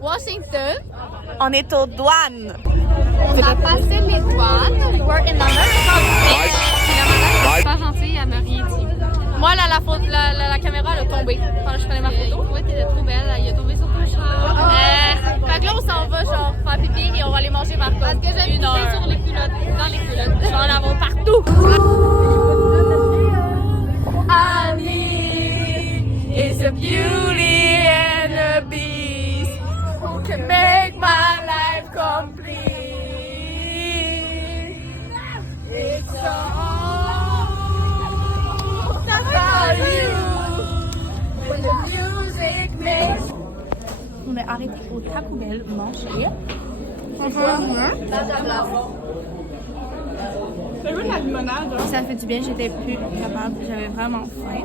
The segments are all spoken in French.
Washington. On est aux douanes. On a passé les douanes. We're in the Puis la madame, super gentille, elle m'a rien dit. Moi, la caméra, elle a tombé quand je prenais ma photo. Ouais, t'étais trop belle. Il a tombé sur ton char. Fait que là, on s'en va, genre, faire pipi et on va aller manger par contre. Parce que j'aime pisser sur les culottes, dans les culottes. Je vais en avoir partout. Annie is a beauty and a beast who can make my life complete. It's all about you when the music makes. On est arrêté au Taco Bell manger. Ça fait du bien, j'étais plus capable, j'avais vraiment faim.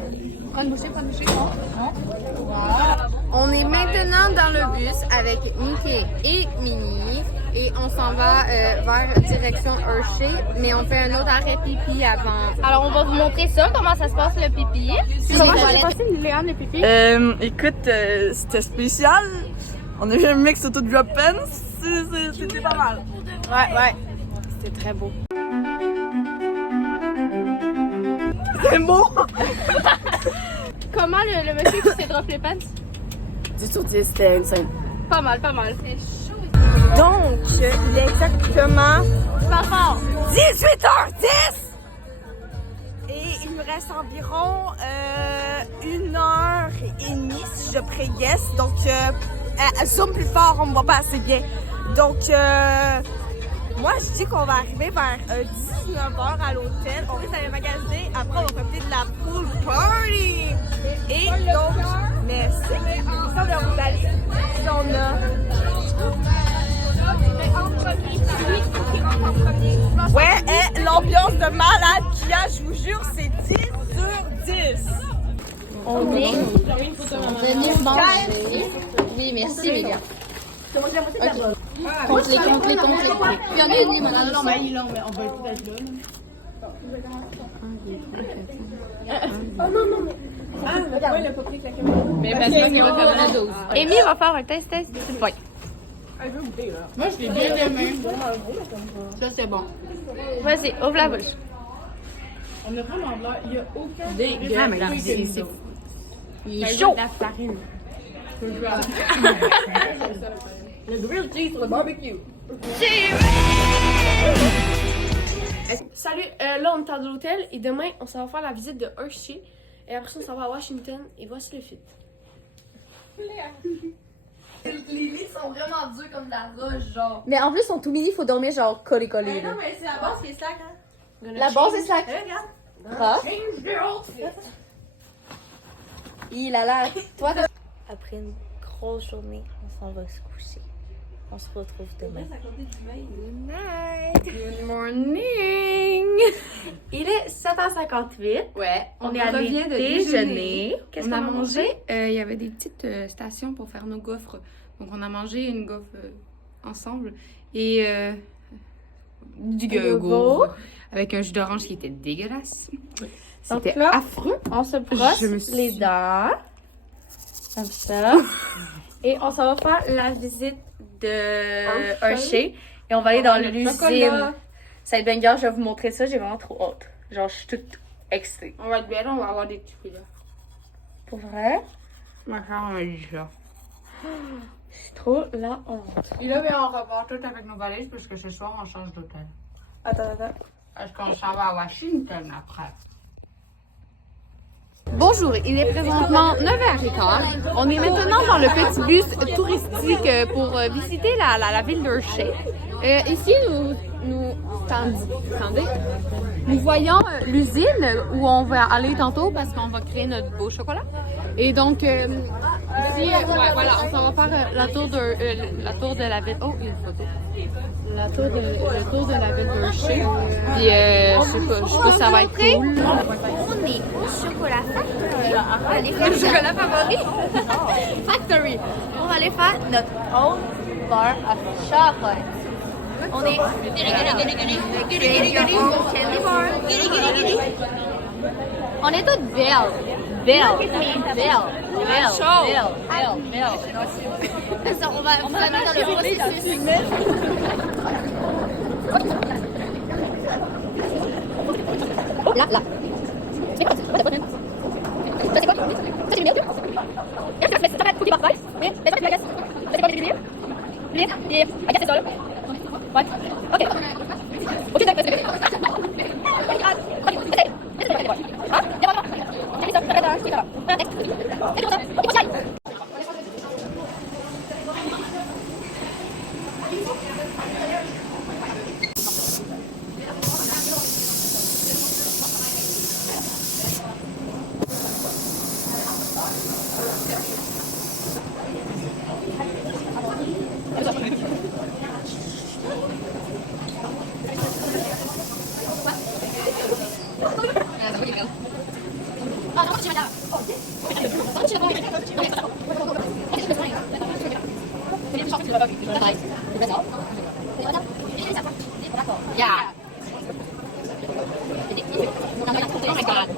On est maintenant dans le bus avec Mickey et Minnie et on s'en va vers direction Hershey, mais on fait un autre arrêt pipi avant. Alors on va vous montrer ça, comment ça se passe le pipi. Comment ça s'est passé, Léane, le pipi? Écoute, c'était spécial. On a eu un mix auto de drop pants. C'était pas mal. Ouais. C'était très beau. C'est beau! Comment le monsieur qui s'est drop les pants? 10 sur 10, c'était insane. Pas mal. Donc, il est exactement 18h10! Et il me reste environ 1h30 si je prie yes. Donc, zoom plus fort, on me voit pas assez bien. Donc, moi, je dis qu'on va arriver vers 19h à l'hôtel. On risque d'aller magasiner. Après, on va profiter de la pool party. Et donc, merci. Ça, on va aller. Si on a... Ouais, l'ambiance de malade qu'il y a, je vous jure, c'est 10 sur 10. On est venu manger. Oui, merci, les gars. Compte-les. Il y en a une limonade. Non, mais il est long, mais on va tout être là. Pourquoi il a pas pris la caméra? Mais parce qu'il va faire le 12. Amy va faire un test, c'est fun. Moi, je l'ai bien aimé. Ça, c'est bon. Vas-y, ouvre la bouche. On a vraiment l'air, il n'y a aucun Dégueulasse. Il est chaud. La farine. Le grilled cheese sur le barbecue. Salut, là on est à l'hôtel et demain on s'en va faire la visite de Hershey et après ça on s'en va à Washington et voici le fit. Les lits sont vraiment durs comme de la roche, genre. Mais en plus, ils sont tout mini, il faut dormir genre collé. Non, mais c'est la base qui est slack, hein. La base est slack. Regarde. Il a l'air. Toi, t'as. Après une grosse journée, on s'en va se coucher. On se retrouve demain. Good morning! Il est 7h58. Ouais. On est allé déjeuner. Qu'est-ce qu'on a mangé? Il y avait des petites stations pour faire nos gaufres. Donc, on a mangé une gaufre ensemble et du gaufre avec un jus d'orange qui était dégueulasse. C'était là, affreux. On se brosse les dents. Comme ça. Et on s'en va faire la visite de Hershey. Et on va aller dans l'usine. Ça va être bien, je vais vous montrer ça. J'ai vraiment trop hâte. Genre, je suis toute excitée. On va être bien là, on va avoir des petits fruits là. Pour vrai? Ma soeur m'a dit ça. C'est trop la honte. Et là, on repart tout avec nos valises parce que ce soir, on change d'hôtel. Attends. Est-ce qu'on s'en va à Washington après? Bonjour, il est présentement 9h15. On est maintenant dans le petit bus touristique pour visiter la ville d'Hershey. Ici, nous voyons l'usine où on va aller tantôt parce qu'on va créer notre beau chocolat. Et donc, ici, voilà, on s'en va faire la tour de la ville. Oh, il y a une photo. Le tour de la ville d'Hershey. Puis, je sais pas si ça va être cool. On est au chocolat factory. On va aller faire Le chocolat favori? factory. On va aller faire notre own bar of chocolate. On est candy bar. On est toutes belles. On va mettre dans le processus. Là. C'est quoi? Ça, c'est quoi? Ça, c'est une merde. Et là, ça s'arrête pour les barres. Oui, c'est quoi, agace? Ça, c'est quoi, les agace, c'est ça, là? Ouais. Ok, d'accord. Yeah. Oh my god.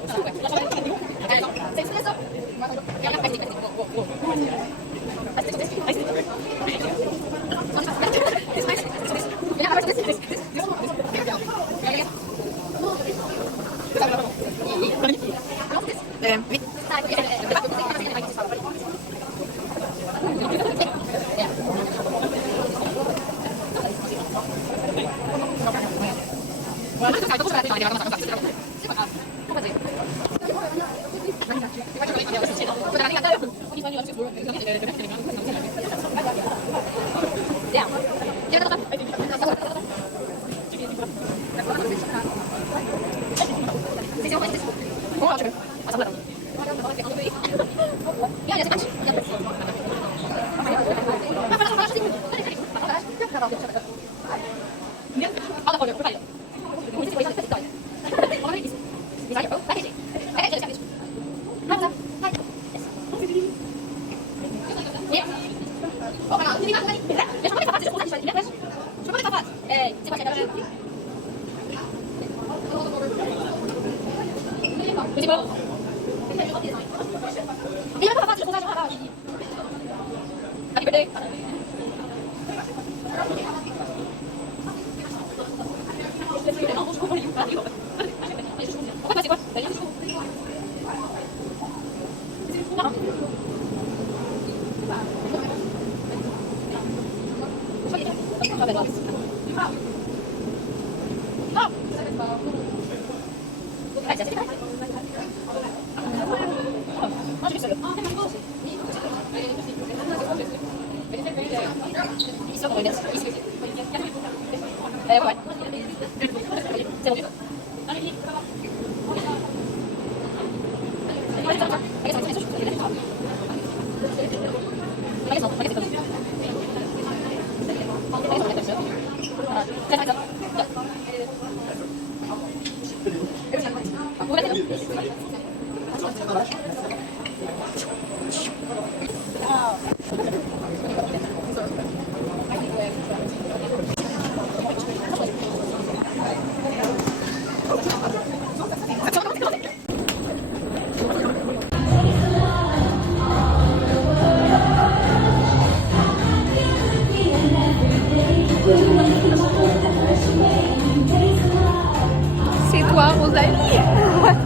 C'est toi, Rosalie.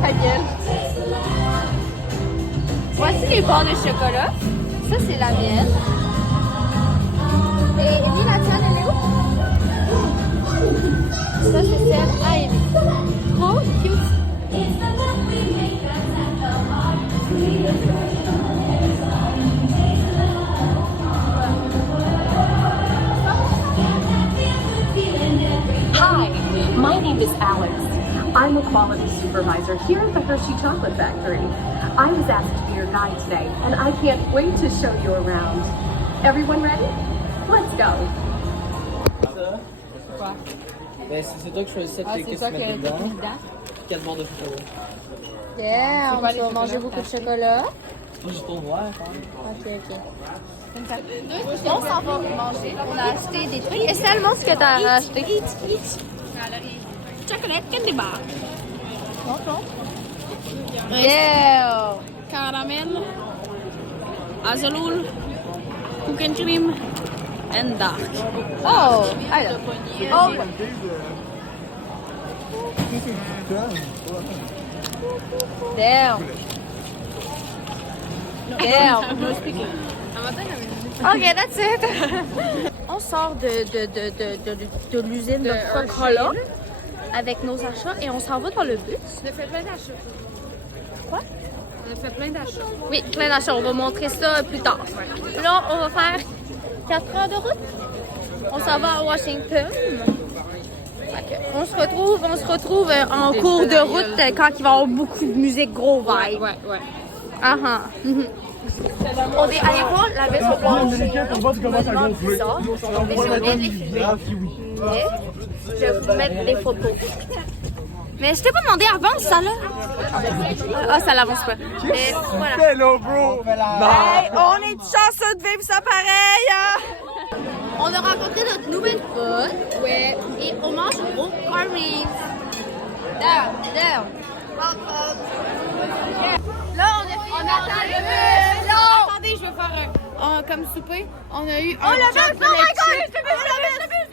Ta gueule. Voici les barres de chocolat. Ça, c'est la mienne. Et Amy, la tienne, elle est où? Ça, c'est celle à Amy. Trop cute. Hi, my name is Alex. I'm a quality supervisor here at the Hershey Chocolate Factory. I was asked to be your guide today, and I can't wait to show you around. Everyone ready? Let's go. Ben, c'est toi qui choisis ça, qu'est-ce que tu mets dedans. 4 barres de chocolat. Yeah, on va manger beaucoup de chocolat. Moi, j'ai trop voir, quand même. Ok. On s'en va manger. On a acheté des trucs. Estelle, montre ce que t'as acheté. Chocolate candy bar. Yeah! Caramel. hazelnut, cookie and cream, and dark. Oh, alors. Oh, damn. Damn. Ok, that's it. On sort de l'usine de Coca-Cola avec nos achats et on s'en va dans le bus. On a fait plein d'achats. Quoi? On a fait plein d'achats. Oui, plein d'achats. On va montrer ça plus tard. Là, on va faire 4 heures de route. On s'en va à Washington. On se retrouve en cours de route quand il va y avoir beaucoup de musique, gros vibe. Ouais. Ah ah. On est allé voir la bête au Washington. Bizarre. Mais j'ai oublié de les filmer. Mais je vais vous mettre des photos. Mais je t'ai pas demandé avant ça là. Ah, ça l'avance pas. Mais voilà. Hello, bro! Hey, on est chanceux de vivre ça pareil! Hein? On a rencontré notre nouvelle pote. Ouais. Et on mange au Carmen's. Down. Là, on attend le bus. Non! Attendez, je vais faire comme souper. On a eu Oh, le bus! Oh my god! Le bus!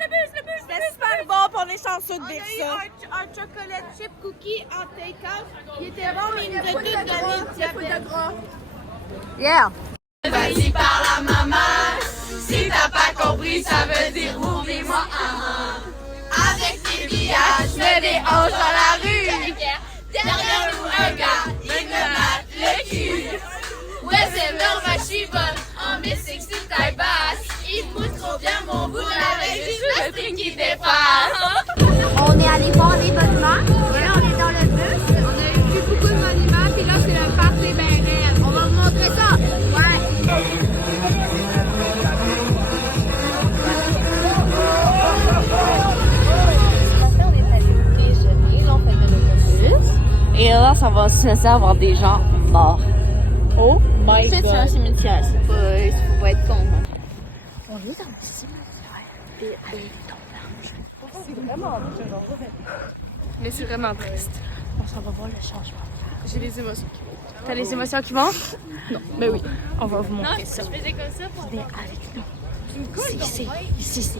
C'était super bon, puis on est chanceux de vivre ça. Un chocolat chip cookie en take-out. Il était bon, mais il nous a tout donné le diabète. Yeah. Vas-y par la maman, si t'as pas compris, ça veut dire oublie-moi. Avec tes billages, je mets des hanches dans la rue. Derrière nous un gars, il me mate le cul. Ouais, c'est normal, je suis bonne en mes sexy taille basse. Il pousse trop bien mon bout avec juste le string qui dépasse. On est allé voir les bâtiments. Et là, on est dans le bus. On a vu beaucoup de monuments. Et là, c'est le parc des Bains. On va vous montrer ça. Ouais. On est allé déjeuner. Là, on fait de l'autobus. Et là, ça va se laisser avoir des gens morts. Oh my god. C'est un cimetière. Faut pas être con. On est dans le cimetière des Haletons. C'est vraiment triste. Mais c'est vraiment triste. On s'en va voir le changement. J'ai les émotions qui montent. T'as les émotions qui montent? Non, mais oui. On va vous montrer ça. Je faisais comme ça pour Venez avec nous. Ici.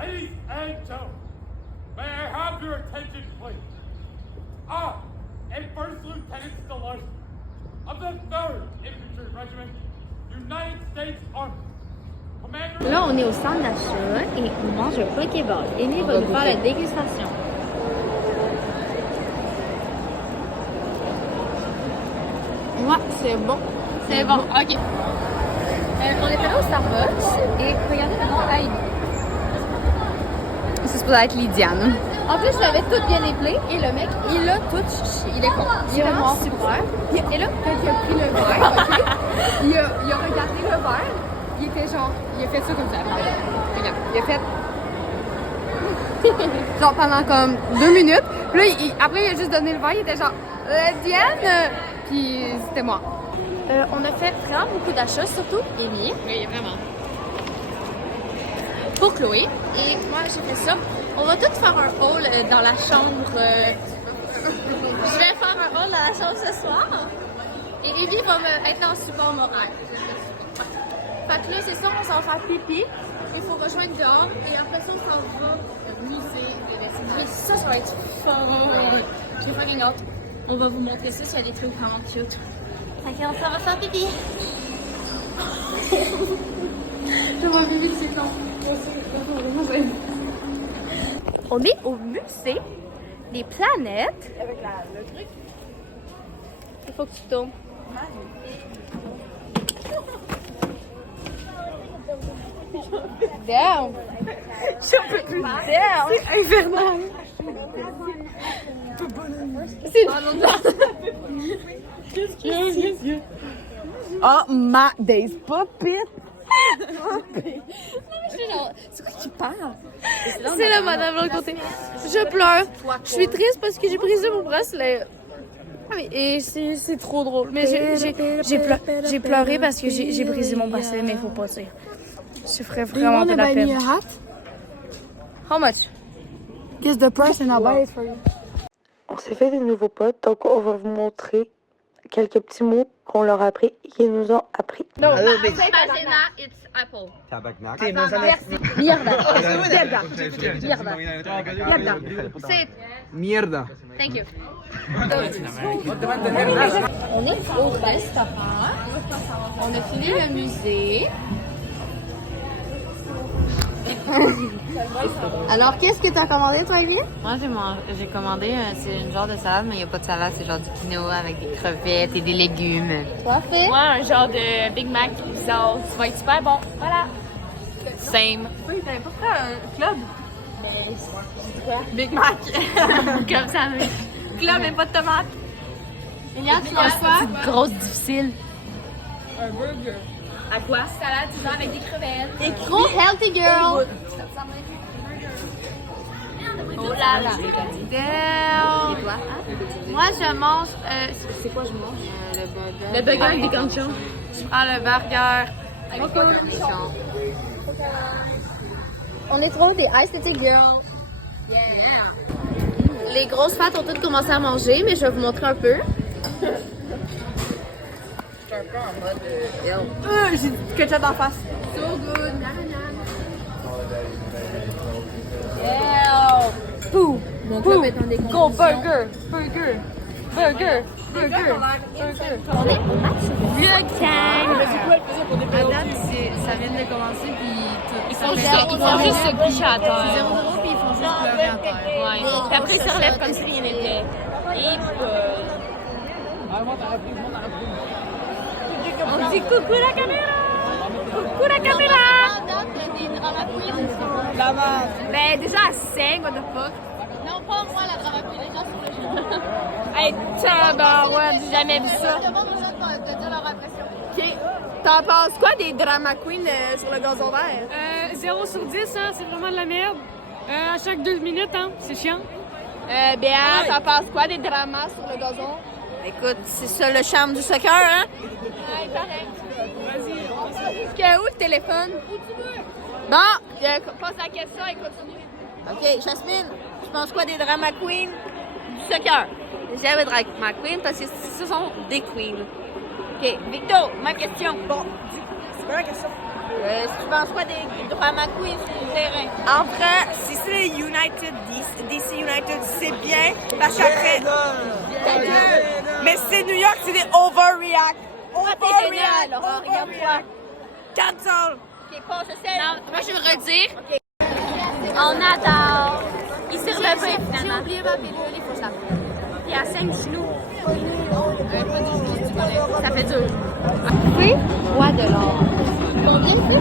Ladies and gentlemen, may I have your attention, please? I am First Lieutenant Stalarsky of the 3rd Infantry Regiment, United States Army. Commander... Là, on est au centre d'achat et on mange un Pokéball. Amy va nous faire la dégustation. Ouais, c'est bon. C'est bon, ok. On est allé au Starbucks et regardez comment elle. C'est supposé être Lydiane. En plus, je l'avais tout bien éplé et le mec, il a tout chié. Il est con. Il est vraiment super. Et là, Quand il a pris le verre, ok? il a regardé le verre. Il était genre, il a fait ça comme ça. Regarde, il a fait. genre pendant comme 2 minutes. Puis là, après, il a juste donné le verre. Il était genre, Diane! Puis c'était moi. on a fait vraiment beaucoup d'achats, surtout Amy. Oui, vraiment. Pour Chloé. Et moi, j'ai fait ça. On va tous faire un haul dans la chambre. Je vais faire un haul dans la chambre ce soir. Et Evie va être en support moral. Fait que là, c'est ça, on s'en va faire pipi. Il faut rejoindre dehors. Et après ça, on s'en va au musée des vestiges. Ça va être fun. J'ai fucking hâte. On va vous montrer ça, des trucs vraiment cute. Fait qu'on s'en va faire pipi. Je vois Vivi, c'est quand. On est au musée des planètes. Avec le truc. Il faut que tu tournes. Down. Je peux plus. Down. C'est infernal. C'est Oh my days, puppet! c'est quoi qui parle? C'est la madame de l'autre côté. Je pleure. Je suis triste parce que j'ai brisé mon bracelet. Et c'est trop drôle. Mais j'ai pleuré parce que j'ai brisé mon bracelet, mais il faut pas dire. Je ferais vraiment de la peine. How much? Guess the price and I'll buy it for you. On s'est fait des nouveaux potes, donc on va vous montrer quelques petits mots qu'on leur a appris et qu'ils nous ont appris. It's apple. Say it. Mierda. Thank you. On est au restaurant. On a fini le musée. Alors, qu'est-ce que t'as commandé, toi, Evie? Moi, j'ai commandé, c'est une genre de salade, mais il n'y a pas de salade, c'est genre du quinoa avec des crevettes et des légumes. Toi, Phil? Moi, un genre de Big Mac sauce. Ça va être super bon. Voilà. Same. Oui, t'avais pas fait un club? Big Mac. Comme ça, mais. Club et pas de tomates. Eliane, tu manges quoi? Grosse difficile. Un burger. À quoi? Salade, disons, avec des crevettes. Et gros healthy girl. Oh là là. Damn. Et toi? Moi, je mange. C'est quoi je mange? Le burger avec des cornichons. Je prends le burger. Avec des cornichons. On est trop des aesthetic girls. Les grosses fats ont toutes commencé à manger, mais je vais vous montrer un peu. Je suis un peu en mode... J'ai du ketchup en face. So good. Pou! Mon club est en Go burger! Burger! Burger! Burger! On est au match. Vlog time. À date, ça vient de commencer, puis Ils font juste se coucher à terre. c'est 0-0, puis ils font juste pleurer à terre. Ouais. Puis après, ils se relèvent comme si rien n'était. Et on dit coucou la caméra! Coucou la caméra! Ben déjà, elle saigne, what the fuck? Non, pas moi, la drama queen, les gens sur le jeu. Hey, tabarouette, j'ai jamais vu ça. Je demande aux gens de dire leur impression. OK. T'en penses quoi des drama queens sur le gazon vert? 0 sur 10, hein, c'est vraiment de la merde. À chaque 2 minutes, hein, c'est chiant. Béa, t'en penses quoi des dramas sur le gazon? Écoute, c'est ça le charme du soccer, hein? Ouais, pareil. Où le téléphone? Bon, pose la question et continue. OK, Jasmine, tu penses quoi des drama queens du soccer? J'aime drama queens parce que ce sont des queens. OK, Victor, ma question. Bon, c'est pas la question. Tu penses quoi des drama queens sur le terrain? En vrai, si c'est les United, DC United, c'est bien. Parce qu'après. Mais si c'est New York, c'est des overreact. T'es génial, alors regarde-toi. Cancel. OK, pose celle. Non, moi, je veux redire. On adore. Il s'est relevé, finalement. J'ai oublié ma pilule, il faut que je la prenne. Puis à 5 genoux. Pas du genou, tu connais. Ça fait dur. Oui? Roi de l'or. Combien ça?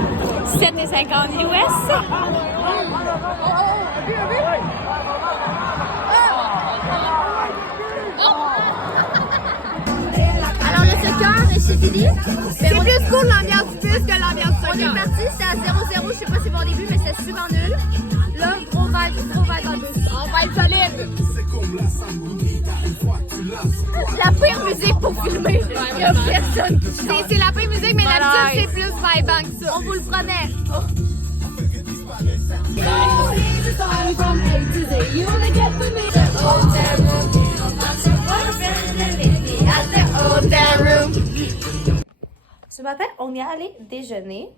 7,50 US. Alors, le soccer, c'est fini? C'est plus cool l'ambiance du bus que l'ambiance On soccer. est parti, c'était à 0-0, je sais pas si bon au début, mais c'était super nul. Là, gros vibe dans le bus. On va être solide. La pire musique pour filmer. Il y a personne qui chante. C'est la pire musique, mais l'habitude, c'est plus vibant que ça. On vous le promet. Ce matin, on est allé déjeuner.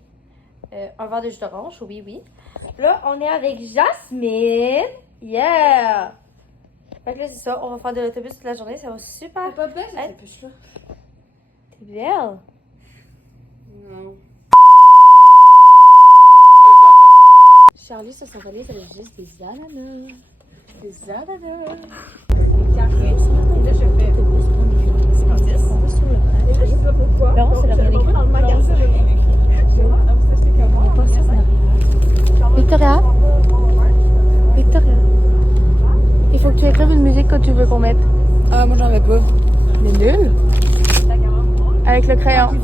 Un verre de jus d'orange, oui. Là, on est avec Jasmine. Yeah! Fait que là, c'est ça. On va faire de l'autobus toute la journée. Ça va super. T'es pas belle, cette puce-là? T'es belle? Non. Charlie se s'envolait avec juste des ananas. Des ananas. Non, c'est la rien écrit. On est pas sûr qu'on a rien. Victoria? Victoria? Il faut que tu écrives une musique que tu veux qu'on mette. Ah, moi j'en avais pas. Mais nul. Avec le crayon. Oh,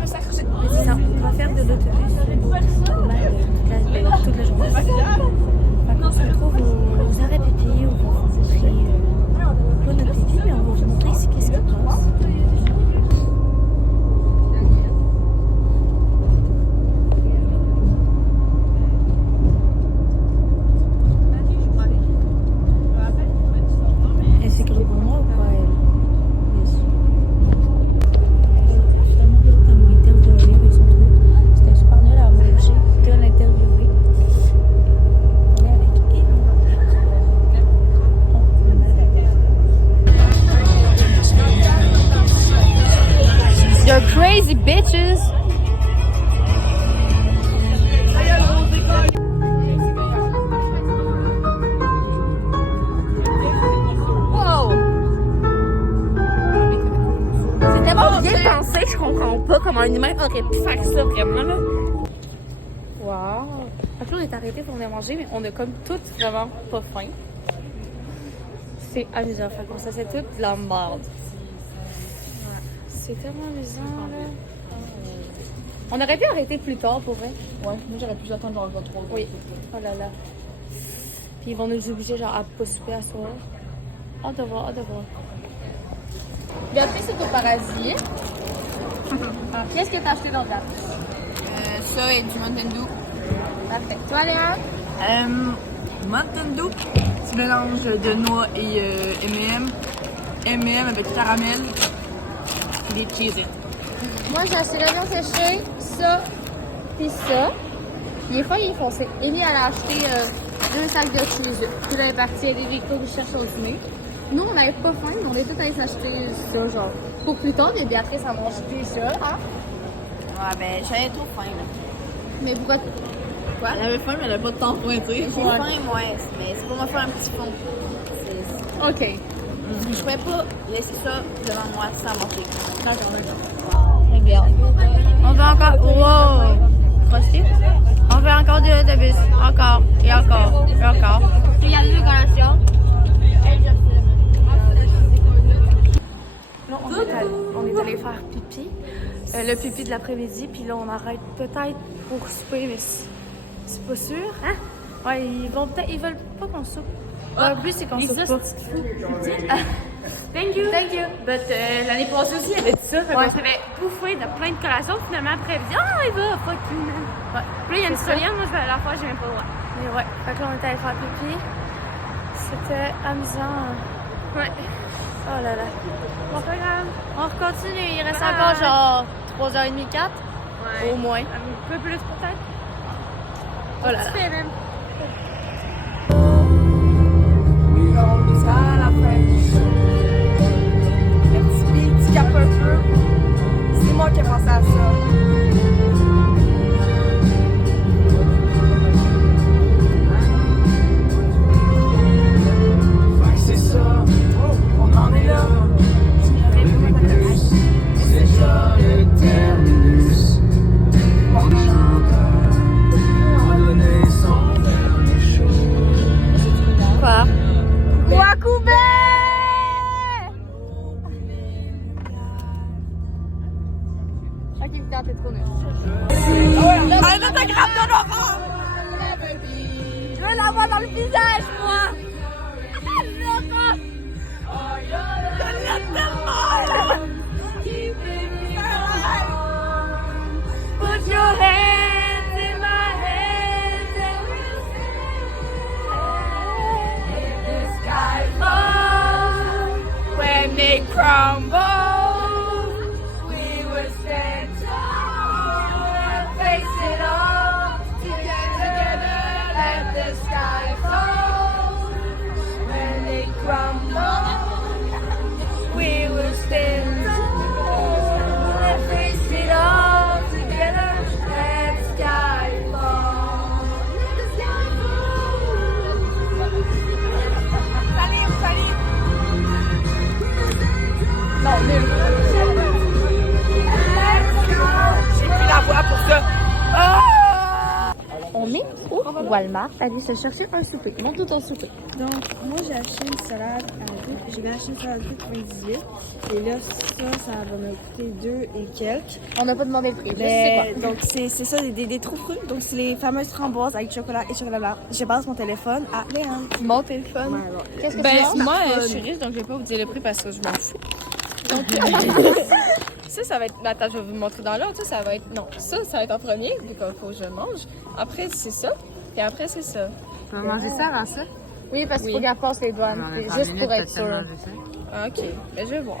mais ça crachait. C'est ça, on va faire de l'autobus toute la journée. Par contre, se trouve aux arrêts de pays où vous rencontrez bitches! Wow! C'est tellement bien pensé, je comprends pas comment un humain aurait pu faire ça, vraiment, là. Wow! Fait que là, on est arrêté pour venir manger, mais on a comme toutes vraiment pas faim. C'est amusant, fait qu'on s'assied toutes de la merde. Ouais. C'est tellement amusant, là. On aurait pu arrêter plus tard, pour vrai. Ouais, moi j'aurais pu attendre genre 3 jours. Oui. Oh là là. Puis ils vont nous obliger genre à pas souper à soir. Hâte de voir, hâte de voir. Béatrice, c'est au paradis. Qu'est-ce que t'as acheté dans le gâteau? Ça et du Mountain Dew. Parfait. Toi, Léa? Mountain Dew, c'est mélange de noix et M&M. M&M avec caramel et des cheesettes. Moi, j'ai acheté l'oignon séché, ça, puis ça. Puis des fois, ils font ça. Amy, elle a acheté 2 sacs de cheese. Puis là, elle est partie aider Victor qui cherche au dîner. Nous, on n'avait pas faim, mais on est tous allés s'acheter ça, genre, pour plus tard. Mais Béatrice, elle m'a acheté ça, hein? Ouais, ben, j'avais trop faim, là. Mais pourquoi? Quoi? Elle avait faim, mais elle avait pas de temps pour pointer. J'ai faim, moi, mais c'est pour me faire un petit fond. OK. Je pourrais pas laisser ça devant moi sans manger. D'accord, d'accord. On fait encore. Wow! Crossé? On fait encore des autobus. Encore. Et encore. Et encore. Il y a une décoration. Là, on est allé faire pipi. Le pipi de l'après-midi. Puis là, on arrête peut-être pour souper, mais c'est pas sûr. Hein? Ouais, ils veulent pas qu'on soupe. Le but, c'est qu'on soupe pas. Thank you. Thank you. But l'année passée aussi, il y avait dit ça. Fait qu'on s'avait bouffé de plein de collations. Finalement, après, elle dit ah, il va, fuck you, man. Ouais. Puis là, il y a une italienne. Moi, la fois, j'ai même pas le droit. Mais ouais. Fait que là, on est allé faire pipi. C'était amusant. Ouais. Oh là là. Bon, pas grave. On continue. Il reste encore genre 3h30, 4. Ouais. Au moins. Un peu plus peut-être. Oh là là. Tu fais même. À la fin. Le petit pied, cap un peu. C'est moi qui ai pensé à ça. C'est ça. On en est là. C'est déjà le terminus. Mon chanteur a donné son dernier show. Quoi? Wakoubé! Ok, putain, t'es trop nul. Un autographe de Laurent! Je veux l'avoir dans le visage, moi! Laurent! Je l'aime tellement! Put your hands in my hands and the sky falls when they crumble. We will stand tall and face it all together. Let the sky fall when they crumble. We will stand tall and face it all together. Let the sky fall. Let the sky fall. Salim, Salim. Non, nul. J'ai pris la voix pour ça. On est au Walmart, aller se chercher un souper. Montre tout ton souper. Donc, moi, j'ai acheté une salade à 2. J'ai acheté une salade à 2,98. Et là, ça va me coûter 2 et quelques. On n'a pas demandé le prix. Mais, donc, c'est ça, des trous fruits. Donc, c'est les fameuses framboises avec chocolat et chocolat blanc. Je passe mon téléphone à Léane. Mon téléphone. Qu'est-ce que tu as? Moi, je suis riche, donc je vais pas vous dire le prix parce que je m'en fous. Donc, ça va être. Attends, je vais vous montrer dans l'ordre. Ça va être. Non, ça va être en premier, vu qu'il faut que je mange. Après, c'est ça. Et après, c'est ça. Tu vas manger ça avant ça? Oui, parce qu'il faut qu'elle passe les douanes. Juste pour être sûr. Ah, ok, mais je vais voir.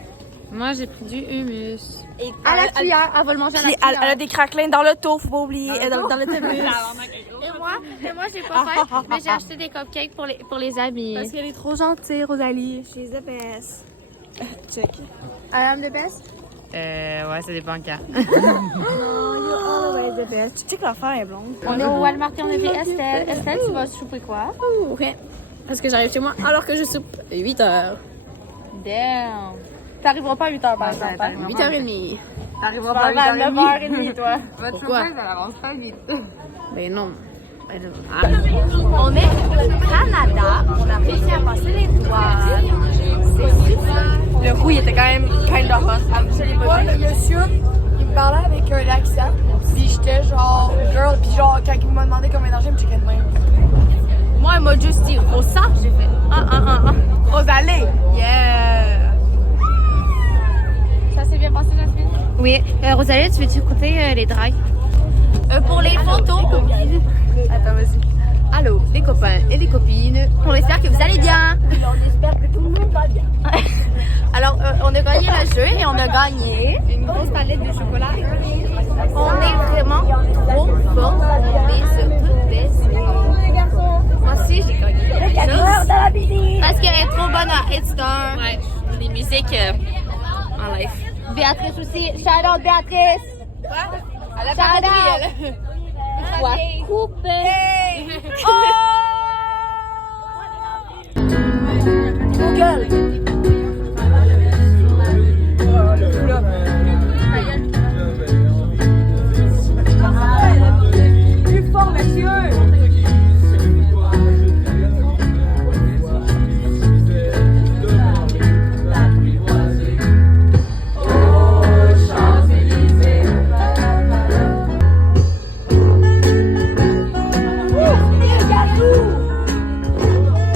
Moi, j'ai pris du hummus. Et à la cuillère, elle va le manger à la Puis cuillère. elle a des craquelins dans le tour, faut pas oublier. Dans l'autobus. Et moi, j'ai pas faim, mais j'ai acheté des cupcakes pour les amis. Parce qu'elle est trop gentille, Rosalie. She's the best. Check. I am the best? Ouais, ça dépend quand. Tu sais que l'enfant est blonde. On est au Walmart et on a vu Estelle. Estelle, tu vas souper quoi? Oh, rien. Parce que j'arrive chez moi alors que je soupe 8 heures. Damn. T'arriveras pas à 8h par exemple. 8h30. T'arriveras pas à 9h30, toi. Votre Pourquoi? chauffeur, elle avance pas vite. Ben non. On est au Canada. On a réussi à passer les douanes. C'est super. Le coup, il était quand même kind of hot. Je l'ai pas vu. Il y a sûr, il me parlait avec un accent. Puis j'étais genre girl. Puis genre, quand il m'a demandé combien d'argent, il me checkait de même. Moi, elle m'a juste dit Rosa. J'ai fait Rosalie! Yeah! Ça s'est bien passé la semaine? Oui. Rosalie, tu veux-tu couper les dragues? Pour les photos. Attends, vas-y. Allô, les copains et les copines. On espère que vous allez bien. On espère que tout le monde va bien. Alors, on a gagné le jeu et on a gagné Une grosse palette de chocolat. On est vraiment trop forts. On les a toutes baissées. Moi aussi, j'ai gagné. Parce qu'elle est trop bonne à Hit Star. Ouais, les musiques en live. Béatrice aussi. Shout out Béatrice. Elle a Shout pas out. Quoi? Coupé. Google! Plus fort, monsieur!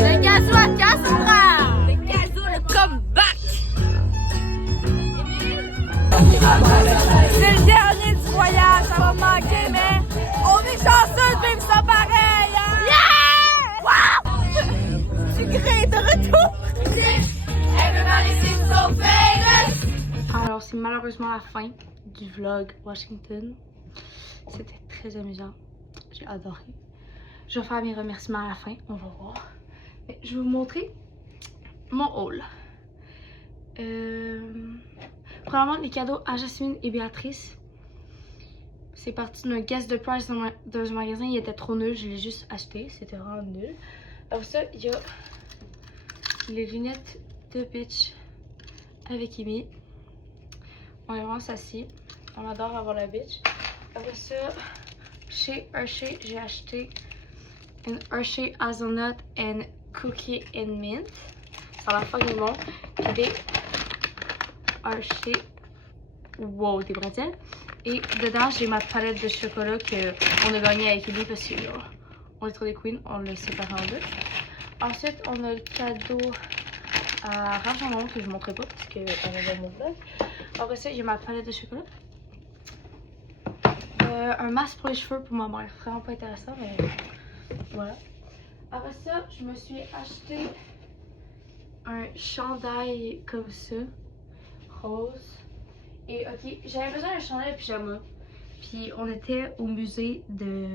Le gazou à Cassandra. Le gazou, le comeback. C'est le dernier du voyage, ça va manquer, mais on est chanceux de vivre ça pareil, hein? Yeah! Wow! Sucré de retour! Alors, c'est malheureusement la fin du vlog Washington. C'était très amusant. J'ai adoré. Je vais faire mes remerciements à la fin, on va voir. Mais je vais vous montrer mon haul. Premièrement, les cadeaux à Jasmine et Béatrice. C'est parti d'un guest de price dans un magasin. Il était trop nul, je l'ai juste acheté. C'était vraiment nul. Après ça, il y a les lunettes de bitch avec Amy. On est vraiment assis. On adore avoir la bitch. Après ça, chez Hershey, j'ai acheté une Hershey Hazelnut and Cookie and Mint. Ça a l'air fucking bon. Puis des Hershey. Wow, des bretelles. Et dedans, j'ai ma palette de chocolat qu'on a gagné avec Ellie parce qu'on est trop des queens, on l'a séparé en deux. Ensuite, on a le cadeau à Rangemont que je ne montrerai pas parce qu'on va voir mon vlog. Après ça, j'ai ma palette de chocolat. Un masque pour les cheveux pour ma mère. Vraiment pas intéressant, mais voilà. Après ça, je me suis acheté un chandail comme ça, rose. Et ok, j'avais besoin d'un chandail de pyjama. Puis on était au musée de...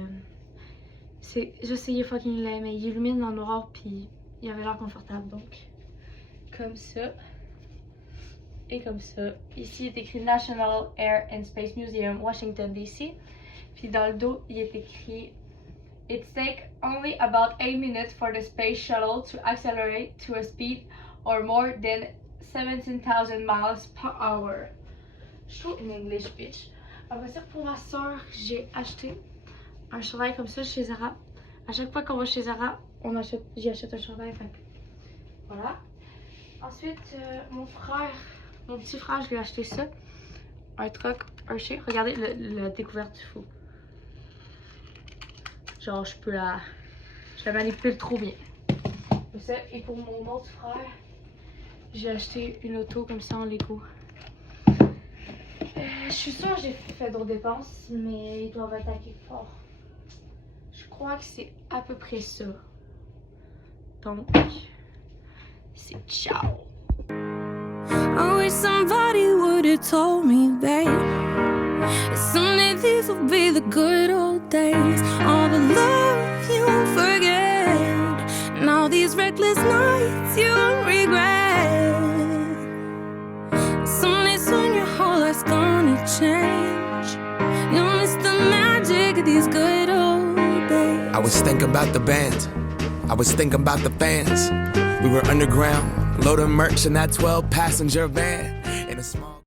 Je sais, il est fucking laid, mais il illumine dans le noir, puis il avait l'air confortable, donc. Comme ça. Et comme ça. Ici, il est écrit National Air and Space Museum, Washington, D.C. Puis dans le dos, il est écrit It takes only about 8 minutes for the space shuttle to accelerate to a speed or more than 17,000 miles per hour. Show in English, bitch. Après ça, pour ma soeur, j'ai acheté un chandail comme ça chez Zara. À chaque fois qu'on va chez Zara, j'y achète un chandail. Fait. Voilà. Ensuite, mon petit frère, je lui ai acheté ça. Un truc Hershey. Regardez la découverte du fou. Genre, je la manipule trop bien. Ça, et pour mon autre frère, j'ai acheté une auto comme ça en Lego. Je suis sûre que j'ai fait d'autres dépenses, mais ils doivent être à quelque part. Je crois que c'est à peu près ça. Donc, c'est ciao! I wish somebody would have told me, babe, someday these will be the good old days. All the love you won't forget, and all these reckless nights you won't regret. Someday soon your whole life's was thinking about the band. I was thinking about the fans. We were underground, loading merch in that 12-passenger van.